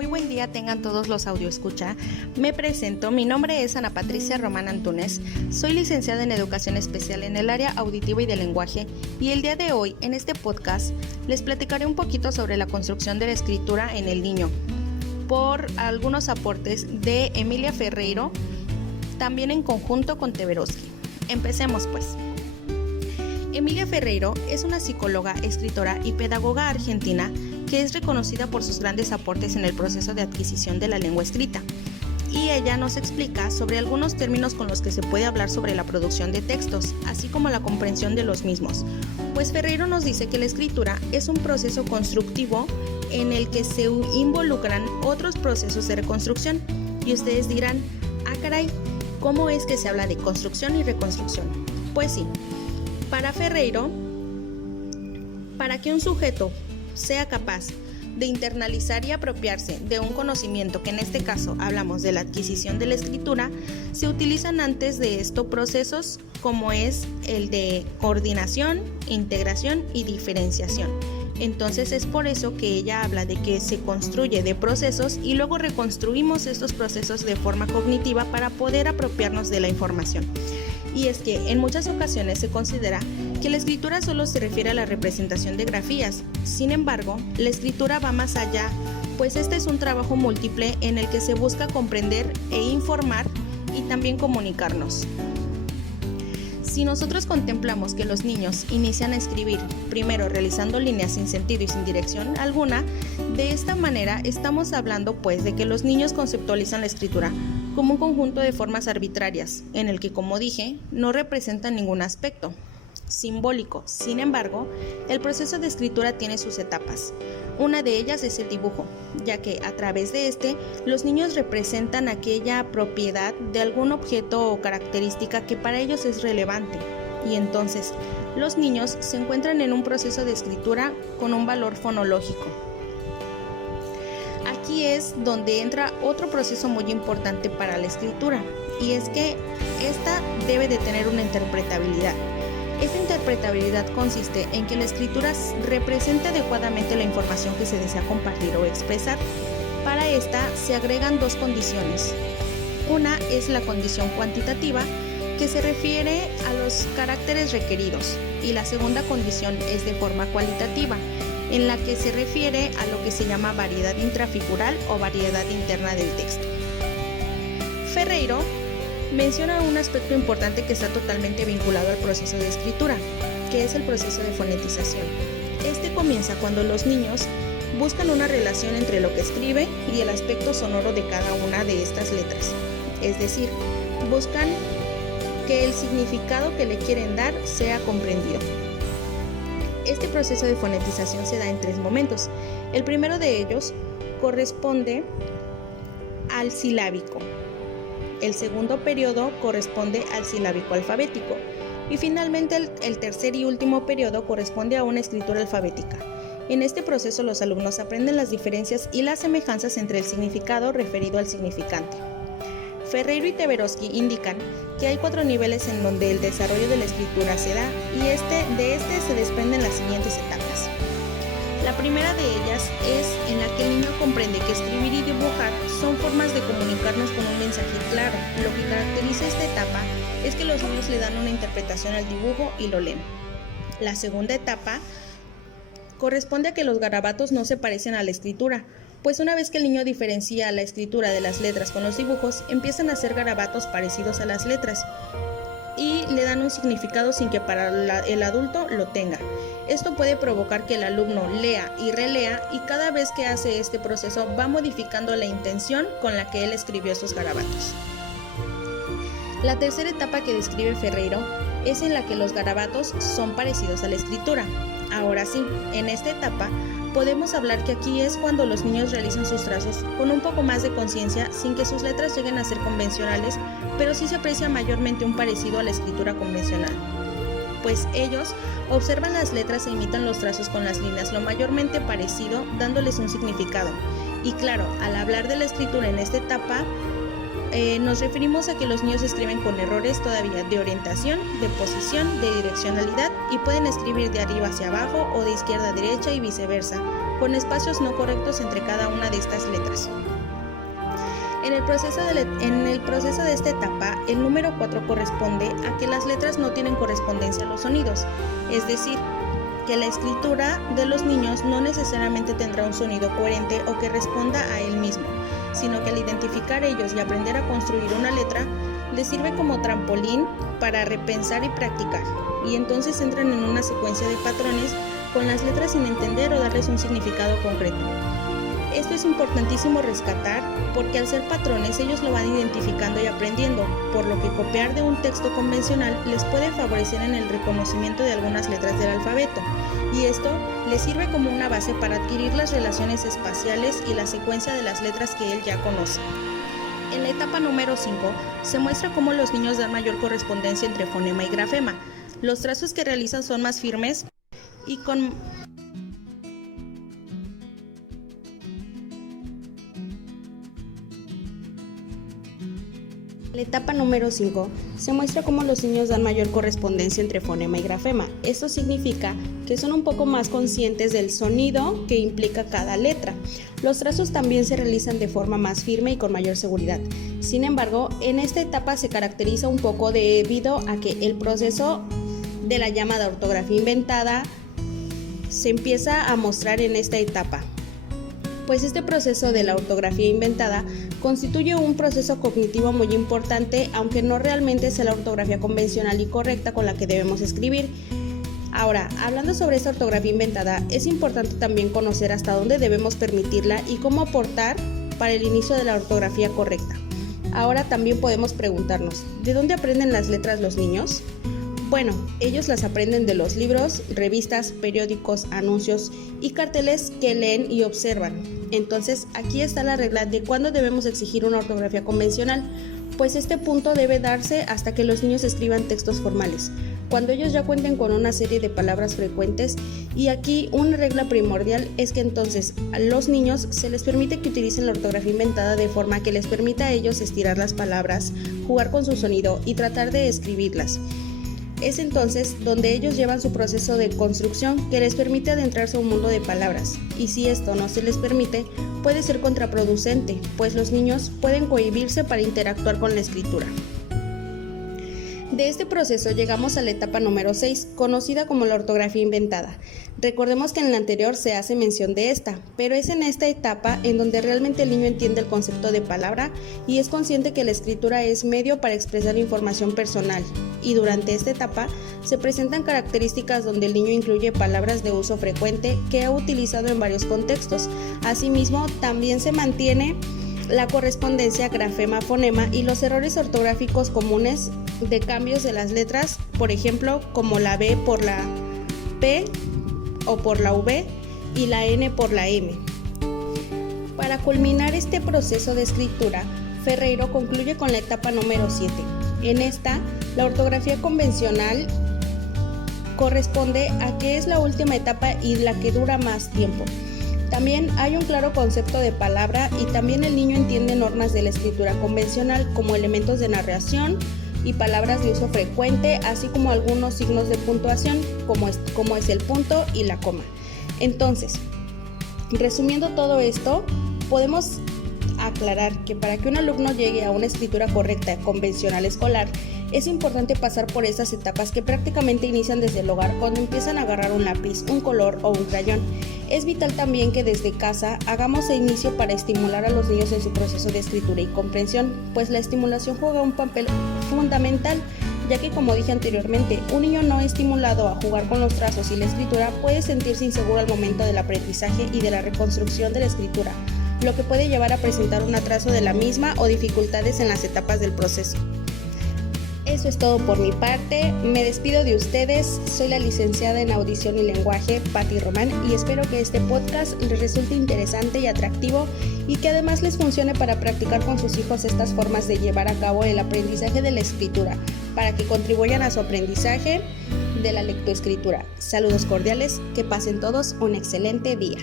Muy buen día tengan todos los audioescucha. Me presento, mi nombre es Ana Patricia Román Antúnez, soy licenciada en Educación Especial en el área auditiva y de lenguaje y el día de hoy en este podcast les platicaré un poquito sobre la construcción de la escritura en el niño por algunos aportes de Emilia Ferreiro, también en conjunto con Teberoski. Empecemos pues. Emilia Ferreiro es una psicóloga, escritora y pedagoga argentina que es reconocida por sus grandes aportes en el proceso de adquisición de la lengua escrita. Y ella nos explica sobre algunos términos con los que se puede hablar sobre la producción de textos, así como la comprensión de los mismos. Pues Ferreiro nos dice que la escritura es un proceso constructivo en el que se involucran otros procesos de reconstrucción. Y ustedes dirán, caray, ¿cómo es que se habla de construcción y reconstrucción? Pues sí, para Ferreiro, para que un sujeto sea capaz de internalizar y apropiarse de un conocimiento, que en este caso hablamos de la adquisición de la escritura, se utilizan antes de esto procesos como es el de coordinación, integración y diferenciación. Entonces es por eso que ella habla de que se construye de procesos y luego reconstruimos estos procesos de forma cognitiva para poder apropiarnos de la información. Y es que en muchas ocasiones se considera que la escritura solo se refiere a la representación de grafías. Sin embargo, la escritura va más allá, pues este es un trabajo múltiple en el que se busca comprender e informar y también comunicarnos. Si nosotros contemplamos que los niños inician a escribir, primero realizando líneas sin sentido y sin dirección alguna, de esta manera estamos hablando pues de que los niños conceptualizan la escritura como un conjunto de formas arbitrarias, en el que, como dije, no representan ningún aspecto simbólico. Sin embargo, el proceso de escritura tiene sus etapas. Una de ellas es el dibujo, ya que a través de este, los niños representan aquella propiedad de algún objeto o característica que para ellos es relevante. Y entonces, los niños se encuentran en un proceso de escritura con un valor fonológico. Aquí es donde entra otro proceso muy importante para la escritura, y es que esta debe de tener una interpretabilidad. Esta interpretabilidad consiste en que la escritura represente adecuadamente la información que se desea compartir o expresar. Para esta se agregan dos condiciones. Una es la condición cuantitativa, que se refiere a los caracteres requeridos, y la segunda condición es de forma cualitativa, en la que se refiere a lo que se llama variedad intrafigural o variedad interna del texto. Ferreiro menciona un aspecto importante que está totalmente vinculado al proceso de escritura, que es el proceso de fonetización. Este comienza cuando los niños buscan una relación entre lo que escribe y el aspecto sonoro de cada una de estas letras. Es decir, buscan que el significado que le quieren dar sea comprendido. Este proceso de fonetización se da en tres momentos. El primero de ellos corresponde al silábico. El segundo periodo corresponde al silábico alfabético. Y finalmente el tercer y último periodo corresponde a una escritura alfabética. En este proceso los alumnos aprenden las diferencias y las semejanzas entre el significado referido al significante. Ferreiro y Teberoski indican que hay 4 niveles en donde el desarrollo de la escritura se da y de este se desprenden las siguientes etapas. La primera de ellas es en la que el niño comprende que escribir y dibujar son formas de comunicarnos con un mensaje claro. Lo que caracteriza esta etapa es que los niños le dan una interpretación al dibujo y lo leen. La segunda etapa corresponde a que los garabatos no se parecen a la escritura, pues una vez que el niño diferencia la escritura de las letras con los dibujos, empiezan a hacer garabatos parecidos a las letras y le dan un significado sin que para el adulto lo tenga. Esto puede provocar que el alumno lea y relea y cada vez que hace este proceso va modificando la intención con la que él escribió esos garabatos. La tercera etapa que describe Ferreiro es en la que los garabatos son parecidos a la escritura. Ahora sí, en esta etapa podemos hablar que aquí es cuando los niños realizan sus trazos con un poco más de conciencia sin que sus letras lleguen a ser convencionales, pero sí se aprecia mayormente un parecido a la escritura convencional. Pues ellos observan las letras e imitan los trazos con las líneas lo mayormente parecido, dándoles un significado. Y claro, al hablar de la escritura en esta etapa, nos referimos a que los niños escriben con errores todavía de orientación, de posición, de direccionalidad y pueden escribir de arriba hacia abajo o de izquierda a derecha y viceversa. con espacios no correctos entre cada una de estas letras. En el proceso de esta etapa, el número 4 corresponde a que las letras no tienen correspondencia a los sonidos, es decir, que la escritura de los niños no necesariamente tendrá un sonido coherente o que responda a él mismo, sino que al identificar ellos y aprender a construir una letra, les sirve como trampolín para repensar y practicar, y entonces entran en una secuencia de patrones con las letras sin entender o darles un significado concreto. Esto es importantísimo rescatar porque al ser patrones ellos lo van identificando y aprendiendo, por lo que copiar de un texto convencional les puede favorecer en el reconocimiento de algunas letras del alfabeto, y esto les sirve como una base para adquirir las relaciones espaciales y la secuencia de las letras que él ya conoce. En la etapa número 5 se muestra cómo los niños dan mayor correspondencia entre fonema y grafema. Los trazos que realizan son más firmes y con En la etapa número 5 se muestra cómo los niños dan mayor correspondencia entre fonema y grafema. Esto significa que son un poco más conscientes del sonido que implica cada letra. Los trazos también se realizan de forma más firme y con mayor seguridad. Sin embargo, en esta etapa se caracteriza un poco debido a que el proceso de la llamada ortografía inventada se empieza a mostrar en esta etapa. Pues este proceso de la ortografía inventada constituye un proceso cognitivo muy importante, aunque no realmente sea la ortografía convencional y correcta con la que debemos escribir. Ahora, hablando sobre esta ortografía inventada, es importante también conocer hasta dónde debemos permitirla y cómo aportar para el inicio de la ortografía correcta. Ahora también podemos preguntarnos, ¿de dónde aprenden las letras los niños? Bueno, ellos las aprenden de los libros, revistas, periódicos, anuncios y carteles que leen y observan. Entonces, aquí está la regla de cuándo debemos exigir una ortografía convencional, pues este punto debe darse hasta que los niños escriban textos formales, cuando ellos ya cuenten con una serie de palabras frecuentes, y aquí una regla primordial es que entonces a los niños se les permite que utilicen la ortografía inventada de forma que les permita a ellos estirar las palabras, jugar con su sonido y tratar de escribirlas. Es entonces donde ellos llevan su proceso de construcción que les permite adentrarse a un mundo de palabras, y si esto no se les permite, puede ser contraproducente, pues los niños pueden cohibirse para interactuar con la escritura. De este proceso llegamos a la etapa número 6, conocida como la ortografía inventada. Recordemos que en la anterior se hace mención de esta, pero es en esta etapa en donde realmente el niño entiende el concepto de palabra y es consciente que la escritura es medio para expresar información personal. Y durante esta etapa se presentan características donde el niño incluye palabras de uso frecuente que ha utilizado en varios contextos. Asimismo, también se mantiene la correspondencia grafema-fonema y los errores ortográficos comunes de cambios de las letras, por ejemplo, como la B por la P o por la V y la N por la M. Para culminar este proceso de escritura, Ferreiro concluye con la etapa número 7. En esta, la ortografía convencional corresponde a que es la última etapa y la que dura más tiempo. También hay un claro concepto de palabra y también el niño entiende normas de la escritura convencional como elementos de narración y palabras de uso frecuente, así como algunos signos de puntuación como es el punto y la coma. Entonces, resumiendo todo esto, podemos aclarar que para que un alumno llegue a una escritura correcta convencional escolar, es importante pasar por esas etapas que prácticamente inician desde el hogar cuando empiezan a agarrar un lápiz, un color o un crayón. Es vital también que desde casa hagamos el inicio para estimular a los niños en su proceso de escritura y comprensión, pues la estimulación juega un papel fundamental, ya que como dije anteriormente, un niño no estimulado a jugar con los trazos y la escritura puede sentirse inseguro al momento del aprendizaje y de la reconstrucción de la escritura, lo que puede llevar a presentar un atraso de la misma o dificultades en las etapas del proceso. Eso es todo por mi parte, me despido de ustedes, soy la licenciada en audición y lenguaje, Patti Román, y espero que este podcast les resulte interesante y atractivo y que además les funcione para practicar con sus hijos estas formas de llevar a cabo el aprendizaje de la escritura, para que contribuyan a su aprendizaje de la lectoescritura. Saludos cordiales, que pasen todos un excelente día.